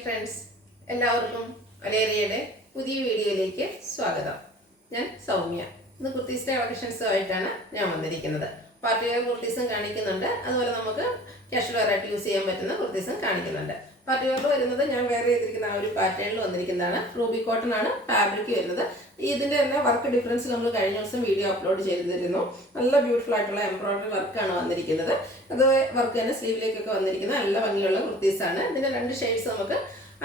Friends, എല്ലാവർക്കും വലേറിയയുടെ പുതിയ വീഡിയോയിലേക്ക് സ്വാഗതം. ഞാൻ സൗമ്യ. ഇന്ന് കുർത്തീസിൻ്റെ കളക്ഷൻസുമായിട്ടാണ് ഞാൻ വന്നിരിക്കുന്നത്. പാർട്ടി വെയർ കുർത്തീസും കാണിക്കുന്നുണ്ട്, അതുപോലെ നമുക്ക് കാഷ്വൽ വെയറായിട്ട് യൂസ് ചെയ്യാൻ പറ്റുന്ന കുർത്തീസും കാണിക്കുന്നുണ്ട്. പാർട്ടി വെയർ വരുന്നത് ഞാൻ വെയർ ചെയ്തിരിക്കുന്ന ആ ഒരു പാറ്റേണിൽ വന്നിരിക്കുന്നതാണ്. റൂബി കോട്ടൺ ആണ് ഫാബ്രിക് വരുന്നത്. ഇതിൻ്റെ തന്നെ വർക്ക് ഡിഫറൻസ് നമ്മൾ കഴിഞ്ഞ ദിവസം വീഡിയോ അപ്ലോഡ് ചെയ്തിരുന്നു. നല്ല ബ്യൂട്ടിഫുൾ ആയിട്ടുള്ള എംബ്രോയിഡറി വർക്കാണ് വന്നിരിക്കുന്നത്. അത് വർക്ക് തന്നെ സ്ലീവിലേക്കൊക്കെ വന്നിരിക്കുന്ന നല്ല ഭംഗിയുള്ള കുർത്തീസാണ്. ഇതിൻ്റെ 2 ഷെയ്ഡ്സ് നമുക്ക്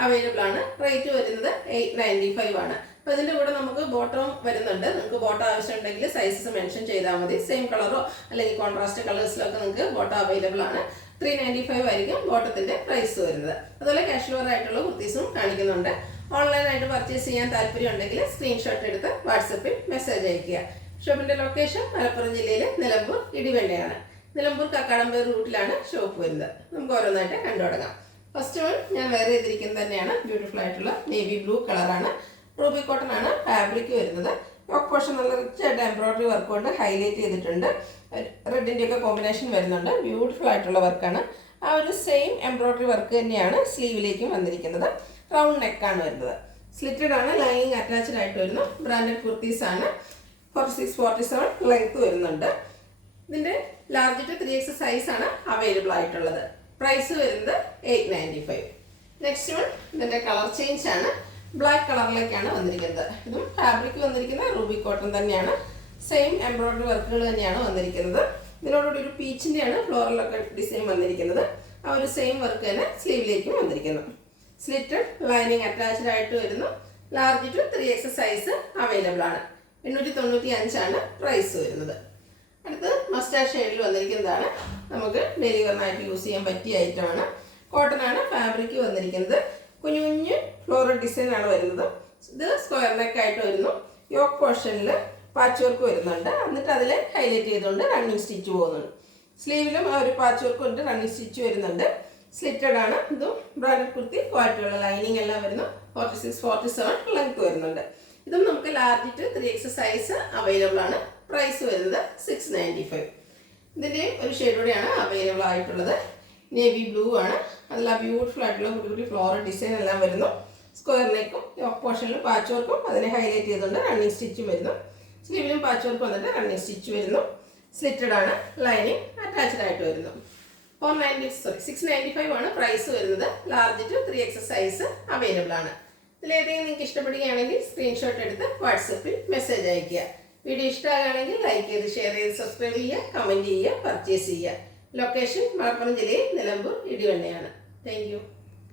അവൈലബിൾ ആണ്. റേറ്റ് വരുന്നത് 895 ആണ്. അപ്പോൾ ഇതിൻ്റെ കൂടെ നമുക്ക് ബോട്ടം വരുന്നുണ്ട്. നിങ്ങൾക്ക് ബോട്ടം ആവശ്യമുണ്ടെങ്കിൽ സൈസസ് മെൻഷൻ ചെയ്താൽ മതി. സെയിം കളറോ അല്ലെങ്കിൽ കോൺട്രാസ്റ്റ് കളേഴ്സിലൊക്കെ നിങ്ങൾക്ക് ബോട്ടം അവൈലബിൾ ആണ്. 395 ആയിരിക്കും ബോട്ടത്തിൻ്റെ പ്രൈസ് വരുന്നത്. അതുപോലെ കാഷ്വൽ വെയർ ആയിട്ടുള്ള കുർത്തീസും കാണിക്കുന്നുണ്ട്. ഓൺലൈനായിട്ട് പർച്ചേസ് ചെയ്യാൻ താല്പര്യം ഉണ്ടെങ്കിൽ സ്ക്രീൻഷോട്ട് എടുത്ത് വാട്സപ്പിൽ മെസ്സേജ് അയയ്ക്കുക. ഷോപ്പിൻ്റെ ലൊക്കേഷൻ മലപ്പുറം ജില്ലയിലെ നിലമ്പൂർ ഇടിവെണ്ണയാണ്. നിലമ്പൂർ കക്കാടംപേർ റൂട്ടിലാണ് ഷോപ്പ് വരുന്നത്. നമുക്ക് ഓരോന്നായിട്ട് കണ്ടു തുടങ്ങാം. ഫസ്റ്റ് വൺ ഞാൻ വെയർ ചെയ്തിരിക്കുന്നത് തന്നെയാണ്. ബ്യൂട്ടിഫുൾ ആയിട്ടുള്ള നേവി ബ്ലൂ കളറാണ്. റൂബി കോട്ടൺ ആണ് ഫാബ്രിക് വരുന്നത്. യോക്ക് പോർഷൻ നല്ല റിച്ച് ആയിട്ട് എംബ്രോയിഡറി വർക്ക് കൊണ്ട് ഹൈലൈറ്റ് ചെയ്തിട്ടുണ്ട്. റെഡിൻ്റെ ഒക്കെ കോമ്പിനേഷൻ വരുന്നുണ്ട്. ബ്യൂട്ടിഫുൾ ആയിട്ടുള്ള വർക്കാണ്. ആ ഒരു സെയിം എംബ്രോയിഡറി വർക്ക് തന്നെയാണ് സ്ലീവിലേക്കും വന്നിരിക്കുന്നത്. റൗണ്ട് നെക്കാണ് വരുന്നത്. സ്ലിറ്റഡ് ആണ്. ലൈനിങ് അറ്റാച്ച്ഡ് ആയിട്ട് വരുന്നു. ബ്രാൻഡഡ് കുർത്തീസ് ആണ്. 46-47 ലെങ്ത് വരുന്നുണ്ട്. ഇതിൻ്റെ ലാർജ് ടു 3X സൈസ് ആണ് അവൈലബിൾ ആയിട്ടുള്ളത്. പ്രൈസ് വരുന്നത് 895. നെക്സ്റ്റ് വൺ ഇതിൻ്റെ കളർ ചേഞ്ച് ആണ്. ബ്ലാക്ക് കളറിലേക്കാണ് വന്നിരിക്കുന്നത്. ഇതും ഫാബ്രിക് വന്നിരിക്കുന്ന റൂബി കോട്ടൺ തന്നെയാണ്. സെയിം എംബ്രോയിഡറി വർക്കുകൾ തന്നെയാണ് വന്നിരിക്കുന്നത്. ഇതിനോടുകൂടി ഒരു പീച്ചിൻ്റെയാണ് ഫ്ലോറലൊക്കെ ഡിസൈൻ വന്നിരിക്കുന്നത്. ആ ഒരു സെയിം വർക്ക് തന്നെ സ്ലീവിലേക്കും വന്നിരിക്കുന്നു. സ്ലിറ്റഡ് ലൈനിങ് അറ്റാച്ച്ഡ് ആയിട്ട് വരുന്നു. Large to 3X size available ആണ്. 895 ആണ് പ്രൈസ് വരുന്നത്. അടുത്ത് മസ്റ്റാർഡ് ഷെയ്ഡിൽ വന്നിരിക്കുന്നതാണ്. നമുക്ക് ഡെയിലി വെയറിനായിട്ട് യൂസ് ചെയ്യാൻ പറ്റിയ ഐറ്റമാണ്. കോട്ടൺ ആണ് ഫാബ്രിക് വന്നിരിക്കുന്നത്. കുഞ്ഞു കുഞ്ഞ് ഫ്ലോറൽ ഡിസൈൻ ആണ് വരുന്നത്. ഇത് സ്ക്വയർ നെക്ക് ആയിട്ട് വരുന്നു. യോക്ക് പോർഷനിൽ പാച്ച് വർക്ക് വരുന്നുണ്ട്. എന്നിട്ട് അതിൽ ഹൈലൈറ്റ് ചെയ്തുകൊണ്ട് റണ്ണിങ് സ്റ്റിച്ച് പോകുന്നുണ്ട്. സ്ലീവിലും ആ ഒരു പാച്ച് വർക്ക് കൊണ്ട് റണ്ണിങ് സ്റ്റിച്ച് വരുന്നുണ്ട്. സ്ലിറ്റഡ് ആണ്. ഇതും ബ്രാൻഡഡ് കുർത്തി ക്വാളിറ്റിയുള്ള ലൈനിങ് എല്ലാം വരുന്നു. 46-47 ലെങ്ത് വരുന്നുണ്ട്. ഇതും നമുക്ക് large to 3X size available ആണ്. പ്രൈസ് വരുന്നത് 695. ഇതിൻ്റെ ഒരു ഷെയ്ഡ് കൂടെയാണ് അവൈലബിൾ ആയിട്ടുള്ളത്. നേവി ബ്ലൂ ആണ്. നല്ല ബ്യൂട്ടിഫുൾ ആയിട്ടുള്ള കുട്ടി കുട്ടി ഫ്ലോറൽ ഡിസൈൻ എല്ലാം വരുന്നു. സ്ക്വയർ നെക്കും യോക്ക് പോർഷനിലും പാച്ച് വർക്കും അതിനെ ഹൈലൈറ്റ് ചെയ്തുകൊണ്ട് റണ്ണിങ് സ്റ്റിച്ചും വരുന്നു. സ്ലീവിലും പാച്ച് വർക്ക് വന്നിട്ട് റണ്ണിങ് സ്റ്റിച്ച് വരുന്നു. സ്ലിറ്റഡ് ആണ്. ലൈനിങ് അറ്റാച്ച്ഡ് ആയിട്ട് വരുന്നു. 695 ആണ് പ്രൈസ് വരുന്നത്. Large to 3X size available ആണ്. ഇതിലേതെങ്കിലും നിങ്ങൾക്ക് ഇഷ്ടപ്പെടുകയാണെങ്കിൽ സ്ക്രീൻഷോട്ട് എടുത്ത് വാട്സപ്പിൽ മെസ്സേജ് അയയ്ക്കുക. വീഡിയോ ഇഷ്ടമാകുകയാണെങ്കിൽ ലൈക്ക് ചെയ്ത് ഷെയർ ചെയ്ത് സബ്സ്ക്രൈബ് ചെയ്യുക, കമൻറ്റ് ചെയ്യുക, പർച്ചേസ് ചെയ്യുക. ലൊക്കേഷൻ മലപ്പുറം ജില്ലയിൽ നിലമ്പൂർ ഇടിവെണ്ണയാണ്. Thank you.